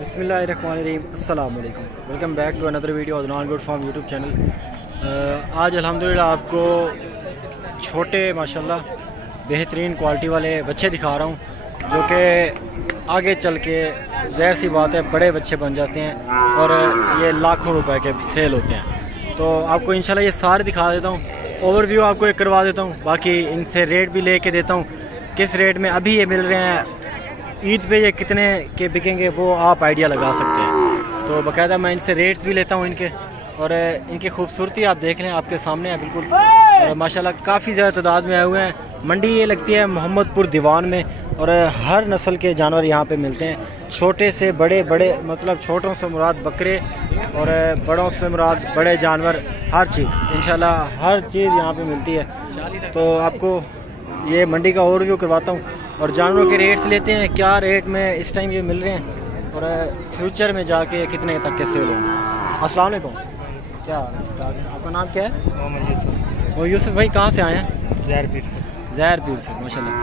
बिस्मिल्लाहिर्रहमानिर्रहीम अस्सलाम वालेकुम। Welcome back to another video Adnan good farm YouTube channel. आज अल्हम्दुलिल्लाह आपको छोटे माशाल्लाह बेहतरीन क्वालिटी वाले बच्चे दिखा रहा हूँ जो कि आगे चल के ज़ाहिर सी बात है बड़े बच्चे बन जाते हैं और ये लाखों रुपए के सेल होते हैं। तो आपको इंशाल्लाह ये सारे दिखा देता हूँ, ओवरव्यू आपको एक करवा देता हूँ, बाकी इनसे रेट भी लेके देता हूँ किस रेट में अभी ये मिल रहे हैं, ईद पे ये कितने के बिकेंगे वो आप आइडिया लगा सकते हैं। तो बाकायदा मैं इनसे रेट्स भी लेता हूँ इनके, और इनकी खूबसूरती आप देख लें, आपके सामने है बिल्कुल। और माशाल्लाह काफ़ी ज़्यादा तादाद में आए हुए हैं। मंडी ये लगती है मोहम्मदपुर दीवान में, और हर नस्ल के जानवर यहाँ पे मिलते हैं, छोटे से बड़े, मतलब छोटों से मुराद बकरे और बड़ों से मुराद बड़े जानवर, हर चीज़ इंशाल्लाह हर चीज़ यहाँ पे मिलती है। तो आपको ये मंडी का ओवरव्यू करवाता हूँ और जानवरों के रेट्स लेते हैं, क्या रेट में इस टाइम ये मिल रहे हैं और फ्यूचर में जाके कितने तक के सेल होंगे। अस्सलाम वालेकुम, क्या आपका नाम क्या है? मोहम्मद यूसुफ। वो यूसुफ भाई कहाँ से आए हैं? ज़हरपीर से। ज़हरपीर से, माशाल्लाह।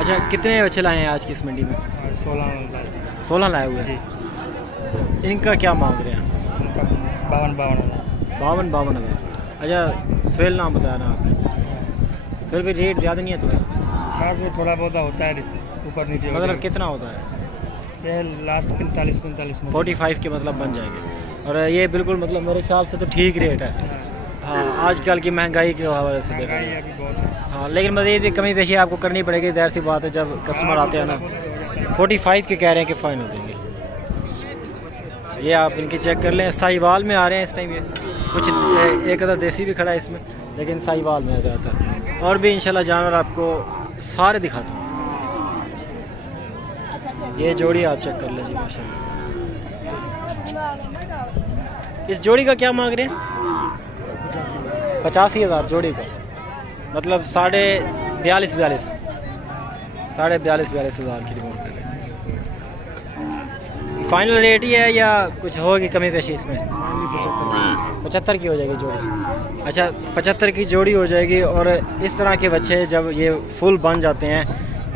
अच्छा, कितने बच्चे लाए हैं आज की इस मंडी में? 16 लाए हुए हैं। इनका क्या मांग रहे हैं? उनका 52,000। अच्छा, सेल नाम बताया ना आपने, फिर भी रेट ज़्यादा नहीं है थोड़ा? खास में थोड़ा बहुत होता है ऊपर नीचे। मतलब कितना होता है? ये लास्ट 45 में 45 के मतलब बन जाएंगे। और ये बिल्कुल मतलब मेरे ख्याल से तो ठीक रेट है। हाँ, आजकल की महंगाई के हवाले से देखा महंगाई अभी बहुत है। हाँ, लेकिन मज़ीद भी कमी पेशी आपको करनी पड़ेगी, ज़ाहिर सी बात है जब कस्टमर आते हैं ना। 45 के कह रहे हैं कि फाइनल देंगे। ये आप इनकी चेक कर लें, साहिवाल में आ रहे हैं इस टाइम। ये कुछ एक अदर देसी भी खड़ा है इसमें, लेकिन साहिवाल में आ जाता है। और भी इंशाल्लाह जानवर आपको सारे दिखाता हूँ। ये जोड़ी आप चेक कर लीजिए माशाल्लाह। इस जोड़ी का क्या मांग रहे हैं? 85,000 जोड़ी का, मतलब 42,500 हज़ार की डिमांड कर रहे हैं। फाइनल रेट ही है या कुछ होगी कमी पेशी इसमें? 75 की हो जाएगी जोड़ी। अच्छा, 75 की जोड़ी हो जाएगी। और इस तरह के बच्चे जब ये फुल बन जाते हैं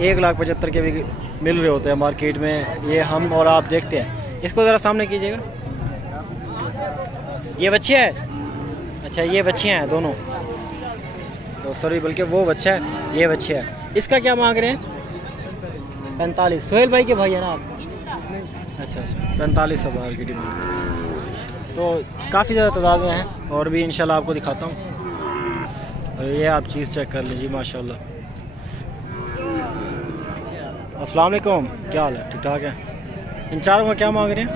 1,75,000 के भी मिल रहे होते हैं मार्केट में, ये हम और आप देखते हैं। इसको ज़रा सामने कीजिएगा। ये बच्चे हैं? अच्छा, ये बच्चे हैं दोनों, तो सॉरी बल्कि वो बच्चा है, ये बच्चे हैं। इसका क्या मांग रहे हैं? 45। सोहेल भाई के भाई है ना आप? अच्छा, 45,000 की डिमांड कर रहे हैं। तो काफ़ी ज़्यादा तादाद में हैं, और भी इंशाल्लाह आपको दिखाता हूँ। और ये आप चीज़ चेक कर लीजिए माशाल्लाह। अस्सलाम वालेकुम, क्या हाल है? ठीक ठाक है। इन चारों का क्या मांग रहे हैं?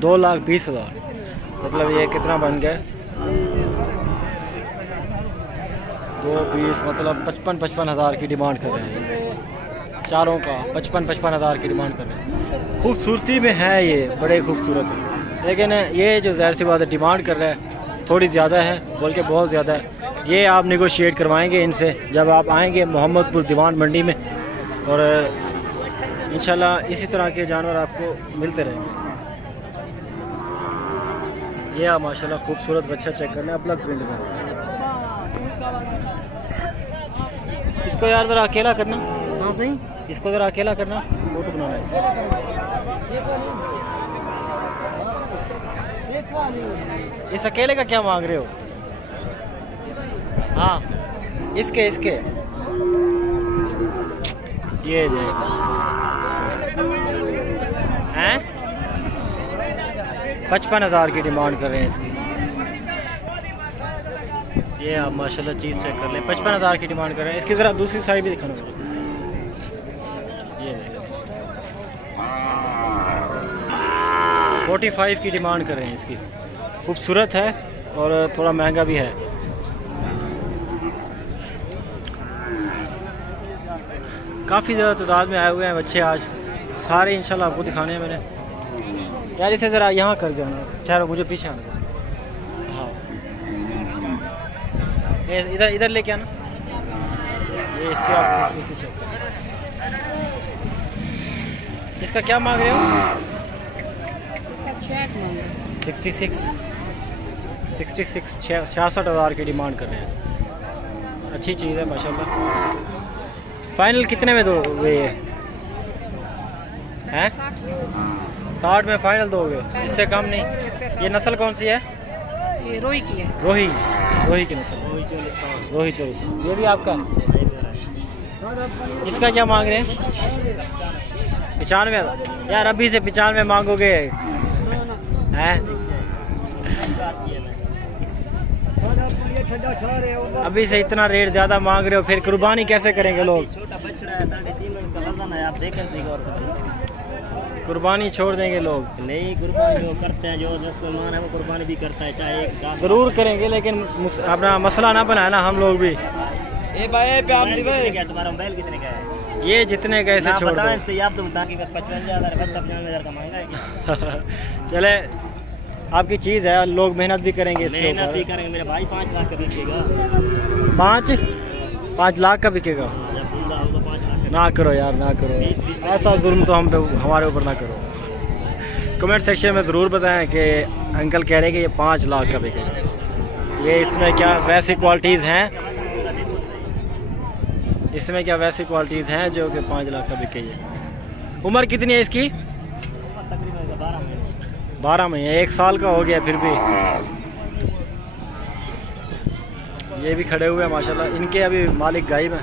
2,20,000। मतलब ये कितना बन गया? 2,20 मतलब 55 हज़ार की डिमांड कर रहे हैं। चारों का 55 हज़ार की डिमांड कर रहे हैं। खूबसूरती में है ये, बड़े खूबसूरत है, लेकिन ये जो ज़ाहिर सी बात है डिमांड कर रहा है थोड़ी ज़्यादा है, बल्कि बहुत ज़्यादा है। ये आप नेगोशिएट करवाएंगे इनसे जब आप आएंगे मोहम्मदपुर दीवान मंडी में, और इंशाल्लाह इसी तरह के जानवर आपको मिलते रहेंगे। ये आप माशाल्लाह खूबसूरत बच्चा चेक करना है ब्लैक प्रिंट में। इसको यार ज़रा अकेला करना। हाँ सही, इसको ज़रा अकेला करना, फोटो बनाना है। इस अकेले का क्या मांग रहे हो? हाँ, इसके ये हैं 55,000 की डिमांड कर रहे हैं इसकी। ये आप माशाल्लाह चीज़ चेक कर लें, 55,000 की डिमांड कर रहे हैं। इसकी ज़रा दूसरी साइड भी दिखाना। ये 45 की डिमांड कर रहे हैं इसकी। खूबसूरत है और थोड़ा महंगा भी है। काफ़ी ज़्यादा तादाद में आए हुए हैं बच्चे आज, सारे इंशाल्लाह आपको दिखाने हैं मैंने। यार इसे ज़रा यहाँ कर जाना, ठहरो मुझे पीछे आना। हाँ, इधर लेके आना। ये इसके आप इसका क्या मांग रहे हो? 66 हज़ार की डिमांड कर रहे हैं। अच्छी चीज़ है माशाल्लाह। फाइनल कितने में दो ये हैं? 60 में फाइनल दोगे, इससे कम नहीं? ये नस्ल कौन सी है? ये रोही की है। रोही की नस्ल, रोही 24। ये भी आपका? इसका क्या मांग रहे हैं? 95। यार अभी से 95 मांगोगे हैं? अभी से इतना रेट ज्यादा मांग रहे हो, फिर कुर्बानी कैसे करेंगे लोग? छोटा बछड़ा है, 3.5 का वजन है, आप देखें सही गौर करें। कुर्बानी छोड़ देंगे लोग? नहीं, कुर्बानी जो करते हैं, जो जिसको मान है वो कुर्बानी भी करता है, चाहे एक जरूर करेंगे, लेकिन अपना मसला ना बनाए ना हम लोग भी। तुम्हारा मोबाइल कितने का है? ये जितने का ऐसे छोड़ दो। आप तो बता कि 55,000 95,000 का महंगा है। चले, आपकी चीज़ है, लोग मेहनत भी करेंगे इसके ऊपर। मेहनत भी करेंगे मेरे भाई। 5 लाख का बिकेगा। 5 लाख का बिकेगा? जब दूंगा तो 5 लाख ना करो यार, ना करो, ऐसा जुल्म तो हम पे हमारे ऊपर ना करो। कमेंट सेक्शन में ज़रूर बताएं कि अंकल कह रहे हैं कि ये 5 लाख का बिकेगा। ये इसमें क्या वैसी क्वालिटीज़ हैं, इसमें क्या वैसी क्वालिटीज़ हैं जो कि 5 लाख का बिकेगी? उम्र कितनी है इसकी? तकरीबन 12 महीने। 12 महीने, 1 साल का हो गया फिर भी। ये भी खड़े हुए हैं माशाल्लाह। इनके अभी मालिक गायब हैं,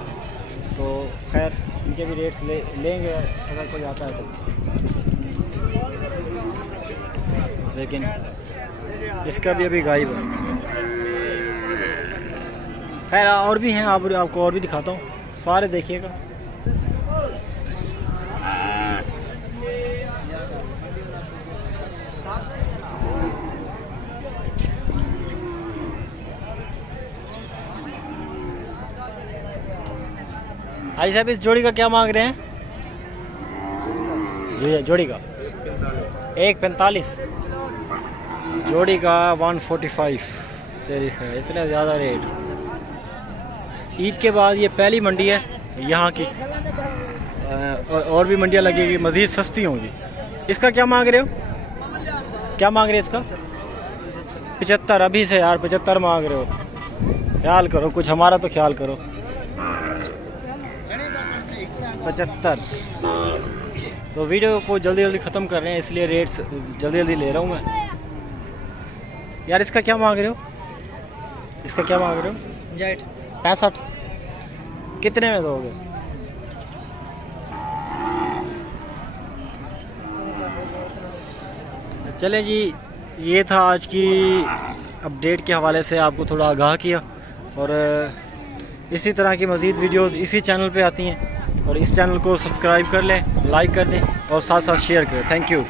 तो खैर इनके भी रेट्स लेंगे अगर कोई आता है तो। लेकिन इसका भी अभी गायब है। खैर और भी हैं, आपको और भी दिखाता हूँ, सारे देखिएगा। भाई साहब इस जोड़ी का क्या मांग रहे हैं? जोड़ी का 1.45, जोड़ी का 145। तेरी है इतना ज़्यादा रेट। ईद के बाद ये पहली मंडी है यहाँ की, और भी मंडियाँ लगेगी, मज़ीद सस्ती होंगी। इसका क्या मांग रहे हो? क्या मांग रहे हो इसका? 75। अभी से यार 75 मांग रहे हो, ख्याल करो कुछ, हमारा तो ख्याल करो। 75। तो वीडियो को जल्दी जल्दी ख़त्म कर रहे हैं, इसलिए रेट्स जल्दी जल्दी ले रहा हूँ मैं। यार इसका क्या मांग रहे हो? इसका क्या मांग रहे हो? 65। कितने में दोगे? चले जी, ये था आज की अपडेट के हवाले से, आपको थोड़ा आगाह किया। और इसी तरह की मज़ीद वीडियोस इसी चैनल पे आती हैं, और इस चैनल को सब्सक्राइब कर लें, लाइक कर दें और साथ साथ शेयर करें। Thank you.